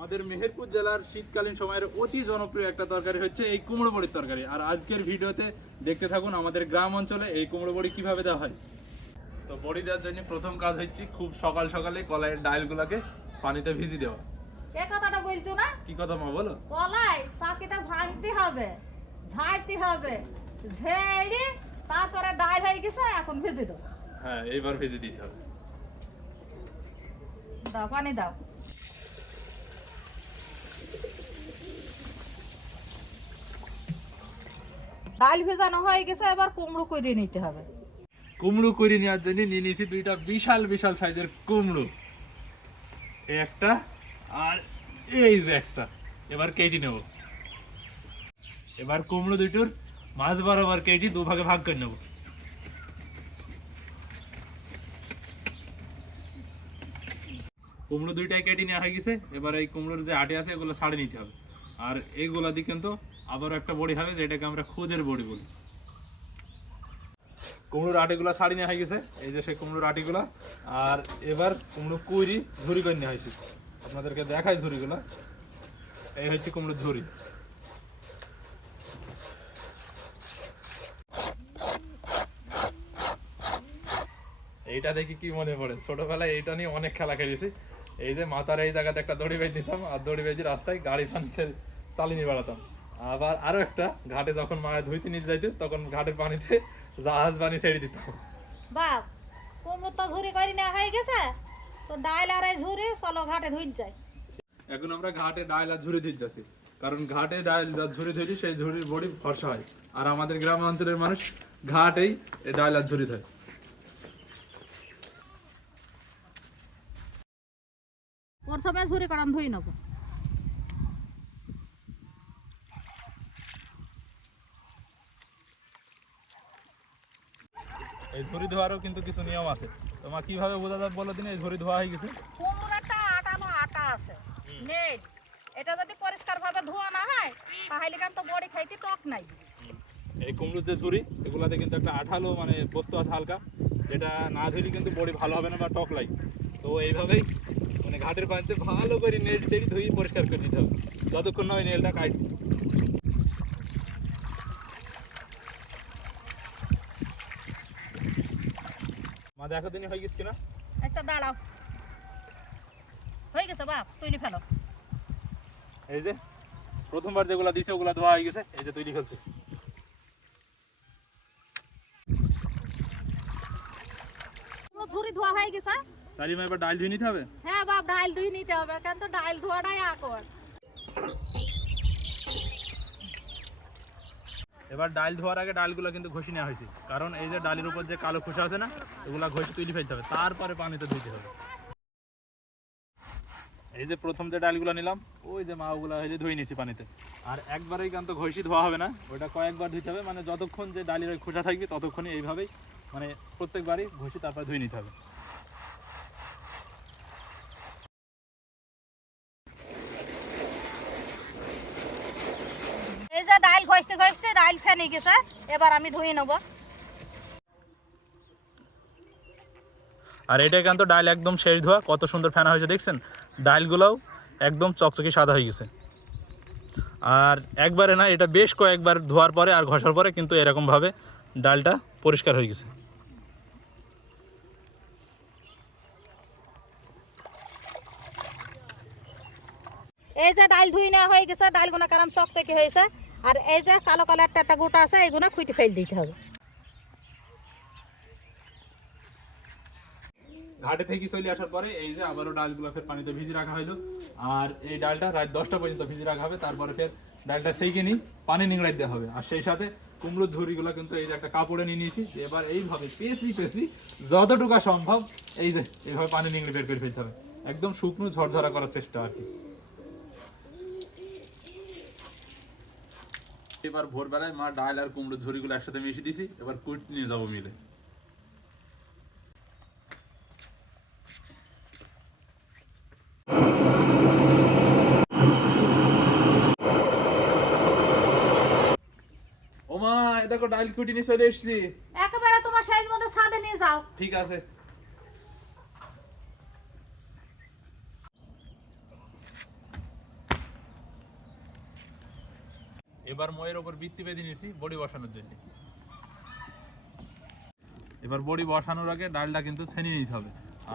আমাদের মেহেরপুর জেলার শীতকালীন সময়ের অতি জনপ্রিয় একটা তরকারি হচ্ছে এই কুমড়ো বড়ির তরকারি। আর আজকের ভিডিওতে দেখতে থাকুন আমাদের গ্রাম অঞ্চলে এই কুমড়ো বড়ি কীভাবে দেওয়া হয়। তো বড়ি দেওয়ার জন্য প্রথম কাজ হচ্ছে খুব সকাল সকালে কলাইয়ের ডালগুলোকে পানিতে ভিজি দেওয়া। এ কথাটা বলছো না? কি কথা মা বলো। কলাই চাকিটা ভাঙতে হবে ঝাড়তে হবে ঝেড়ে তারপরে ডাল হয়ে গেছে এখন ভেজে দাও হ্যাঁ এইবার ভেজে দিতে হবে। দাও পানি দাও। ডাল ভেজানো হয়ে গেছে, এবার কুমড়ো করে নিতে হবে। কুমড়ো করে নেওয়ার জন্য নিয়ে নিয়েছি দুইটা বিশাল বিশাল সাইজের কুমড়ো। একটা আর এই যে একটা। এবার কেটে নেব। এবার কুমড়ো দুটোর মাছ বরাবর কেটে দু ভাগে ভাগ করে নেব। কুমড়ো দুইটাই কেটে নেওয়া হয়ে গেছে। এবার এই কুমড়োর যে আটে আছে, এগুলো ছাড়ে নিতে হবে। আর এইগুলা দিয়ে কিন্তু আবারও একটা বড়ি হবে, যেটাকে আমরা খুদের বড়ি বলি। কুমড়োর আটিগুলা ছাড়ি নেওয়া হয়ে গেছে। এই যে সেই কুমড়োর আটিগুলা। আর এবার কুমড়ো কুইরি ঝুরি করে নেওয়া হয়েছে। আপনাদেরকে দেখাই ঝুরিগুলা। এই হচ্ছে কুমড়োর ঝুরি। এইটা দেখি কি মনে পড়ে? ছোটবেলায় এইটা নিয়ে অনেক খেলা খেলেছি। এই যে মাথার এই জায়গাতে একটা দড়ি বেঁধে দিতাম, আর দড়ি বেঁধে রাস্তায় গাড়ি ফানতে চালিয়ে বেড়াতাম। আবার আরও একটা ঘাটে যখন মায়ের ধুইতে নিয়ে যাইতো তখন ঘাটের পানিতে জাহাজ বানি ছেড়ে দিতাম। বাপ কুমড়ো তো ঝুরি করে নেওয়া হয়ে গেছে? তো ডাল আর ঝুরি চলো ঘাটে ধুই যায় এখন আমরা ঘাটে ডাইল আর ঝুড়ি দিতে যাচ্ছি। কারণ ঘাটে ডাইল আর ঝুড়ি ধরি সেই ঝুড়ির বড়ি ফর্সা হয়। আর আমাদের গ্রাম অঞ্চলের মানুষ ঘাটেই এই ডাইল আর ঝুড়ি ধরে। প্রথমে ঝুরি করান ধুই নেব। এই ঝুড়ি ধোয়ারও কিন্তু কিছু নিয়ম আছে। তোমার কীভাবে বোঝা যাবে বলো দিন এই ঝুড়ি ধোয়া হয়ে গেছে? কুমড়োর একটা আটানো আটা আছে। নেট এটা যদি পরিষ্কার ভাবে ধোয়া না হয় তাহলে কেন তো বড়ি খাইতে টক নাই। এই কুমড়োর যে ঝুড়ি এগুলাতে কিন্তু একটা আঠালো মানে বস্তু আছে হালকা যেটা না ধরি কিন্তু বড়ি ভালো হবে না বা টক লাগে তো এইভাবেই মানে ঘাটের পানিতে ভালো করে নেট চেড়ি ধুই পরিষ্কার করে দিতে হবে। যতক্ষণ না ওই নেলটা কাটবে। দেখো দিনই হয়ে গেছে কিনা? আচ্ছা দাঁড়াও। হয়ে গেছে বাপ তুই ফেলো। এই যে প্রথমবার যেগুলো দিছে ওগুলো ধোয়া হয়ে গেছে এই যে তৈরি ফেলছে ঝুরি ধোয়া হয়ে গেছে তাহলে মা এবার ডাল ধুয়ে নিতে হবে? হ্যাঁ বাপ ডাল ধুই নিতে হবে কেন তো ডাল ধোয়াটাই আকর। এবার ডাল ধোয়ার আগে ডালগুলো কিন্তু ঘষে নেওয়া হয়েছে। কারণ এই যে ডালের উপর যে কালো খোসা আছে না, এগুলো ঘষে তুলে ফেলতে হবে। তারপরে পানিতে ধুইতে হবে। এই যে প্রথম যে ডালগুলো নিলাম, ওই যে মা ওগুলো এই যে ধুয়ে নিয়েছি পানিতে। আর একবারেই কিন্তু ঘষি ধোয়া হবে না, ওটা কয়েকবার ধুইতে হবে। মানে যতক্ষণ যে ডালের ওই খোসা থাকবে, ততক্ষণই এইভাবেই মানে প্রত্যেকবারই ঘষি তারপর ধুয়ে নিতে হবে। এই যে ডাল ঘষতে ঘষতে ডাল ফেনে গেছে এবার আমি ধুয়ে নেব। আর এটা কিন্তু ডাল একদম শেষ ধোয়া কত সুন্দর ফেনা হয়েছে দেখছেন? ডালগুলোও একদম চকচকে সাদা হয়ে গেছে। আর একবারে না এটা বেশ কয়েকবার ধোয়ার পরে আর ঘষার পরে কিন্তু এরকমভাবে ডালটা পরিষ্কার হয়ে গেছে। এই যে ডাল ধুই নেওয়া হয়ে গেছে ডালগুনা কারণ চকচকে হয়েছে। আর এই যে কালো কালো একটা একটা গোটা আছে এইগুলো খুঁটে ফেল দিতে হবে। ঘাটে থেকে চলে আসার পরে এই যে আবারও ডালগুলো ফের পানিতে ভিজে রাখা হলো আর এই ডালটা রাত দশটা পর্যন্ত ভিজে রাখা হবে, তারপরে ফের ডালটা সেইকে নিই, পানি নিংড়াই দেওয়া হবে। আর সেই সাথে কুমড়োর ঝুড়িগুলো কিন্তু এই যে একটা কাপড়ে নিয়ে নিয়েছি। এবার এইভাবে পেসি পেসি যতটুকু সম্ভব এই যে এইভাবে পানি নিংড়ে বের করে ফেলতে হবে। একদম শুকনো ঝরঝরা করার চেষ্টা আর কি। এবার ভোরবেলায় মা ডাল আর কুমড়োর ঝুড়িগুলো একসাথে মিশিয়ে দিয়েছি এবার কুট নিয়ে যাব মিলে। দেখো ডাল কুটি নিয়ে চলে এসেছি। একেবারে তোমার সাইজ মতো ছাদে নিয়ে যাও। ঠিক আছে। এবার ময়ের ওপর বৃত্তি বেঁধে নিয়েছি বড়ি বসানোর জন্য। এবার বড়ি বসানোর আগে ডালটা কিন্তু ছেনিয়ে নিতে হবে।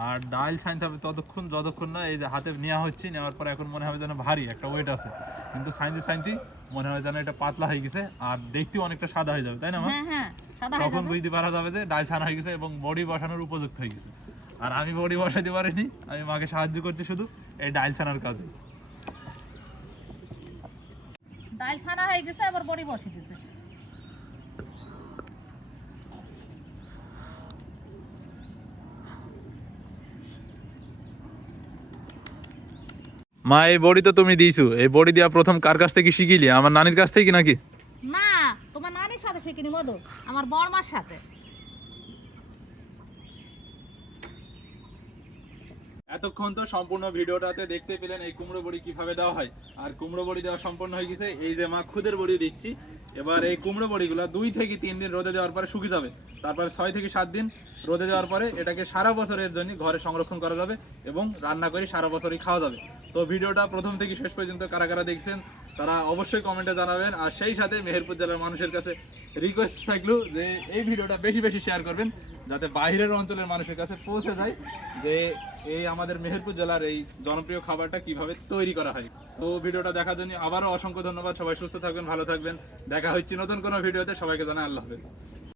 আর ডাল ছানতে হবে ততক্ষণ যতক্ষণ না এই যে হাতে নেওয়া হচ্ছে নেওয়ার পর এখন মনে হবে যেন ভারী একটা ওয়েট আছে। কিন্তু সাইন্তি সাইন্তি মনে হয় যেন এটা পাতলা হয়ে গেছে আর দেখতেও অনেকটা সাদা হয়ে যাবে তাই না হ্যাঁ হ্যাঁ সাদা হয়ে তখন বুঝতে পারা যাবে যে ডাল ছানা হয়ে গেছে এবং বডি বসানোর উপযুক্ত হয়ে গেছে। আর আমি বডি বসাইতে পারিনি আমি মাকে সাহায্য করছি শুধু এই ডাল ছানার কাজে। ডাল ছানা হয়ে গেছে আবার বড়ি বসে দিছে। মা এই বডি তো তুমি দিয়েছ। এই বডি দিয়া প্রথম কার কাছ থেকে শিখিলি? আমার নানির কাছ থেকে নাকি? না তোমার নানির সাথে শিখিনি মধু। আমার বড়মার সাথে। এতক্ষণ তো সম্পূর্ণ ভিডিওটাতে দেখতে পেলেন এই কুমড়ো বড়ি কীভাবে দেওয়া হয়। আর কুমড়ো বড়ি দেওয়া সম্পূর্ণ হয়ে গেছে, এই যে মা খুদের বড়ি দিচ্ছি। এবার এই কুমড়ো বড়িগুলো দুই থেকে তিন দিন রোদে দেওয়ার পরে শুকিয়ে যাবে। তারপরে ছয় থেকে সাত দিন রোদে দেওয়ার পরে এটাকে সারা বছরের জন্য ঘরে সংরক্ষণ করা যাবে এবং রান্না করে সারা বছরই খাওয়া যাবে। তো ভিডিওটা প্রথম থেকে শেষ পর্যন্ত কারা কারা দেখছেন তারা অবশ্যই কমেন্টে জানাবেন। আর সেই সাথে মেহেরপুর জেলার মানুষের কাছে রিকোয়েস্ট থাকল যে এই ভিডিওটা বেশি বেশি শেয়ার করবেন, যাতে বাইরের অঞ্চলের মানুষের কাছে পৌঁছে যায় যে এই আমাদের মেহেরপুর জেলার এই জনপ্রিয় খাবারটা কীভাবে তৈরি করা হয়। তো ভিডিওটা দেখার জন্য আবারও অসংখ্য ধন্যবাদ। সবাই সুস্থ থাকবেন, ভালো থাকবেন। দেখা হচ্ছে নতুন কোনো ভিডিওতে। সবাইকে জানাই আল্লাহ হাফেজ।